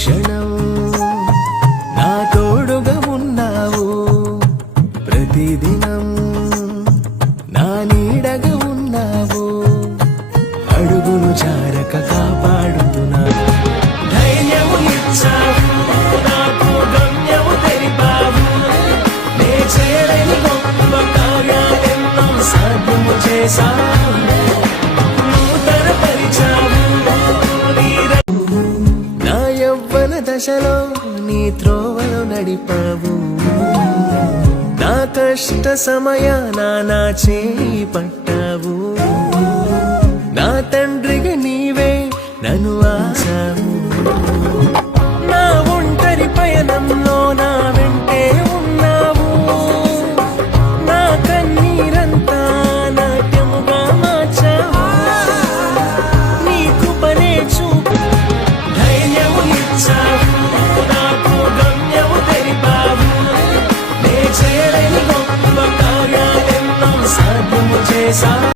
క్షణం నా తోడుగా ఉన్నావు, ప్రతిదినం నా నీడగా ఉన్నావు, అడుగులు జారక కాపాడుతున్నావు. ధైర్యము ఇచ్చావు, నాకు గమ్యము తెలిపావు, నే చేయలేని గొప్ప కార్యాలెన్నో సాధ్యము చేశావు. నూతన పరిచావు నా యవ్వన దశలో, నీ త్రోవలో నడిపావు, నా కష్ట సమయాన నా చేయి పట్టావు, నా తండ్రిగా నీవే నన్ను ఆశావు. నా ఒంటరి పయనంలో నా వెంటే ఉన్నావు, నా కన్నీరంతా నాట్యముగా మార్చావు, నీ కృపనే చూపు ధైర్యము ఇచ్చావు, నాకు గమ్యము తెలిపావు, నే చేయలేని గొప్ప కార్యాలెన్నో సాధ్యము చేశావు.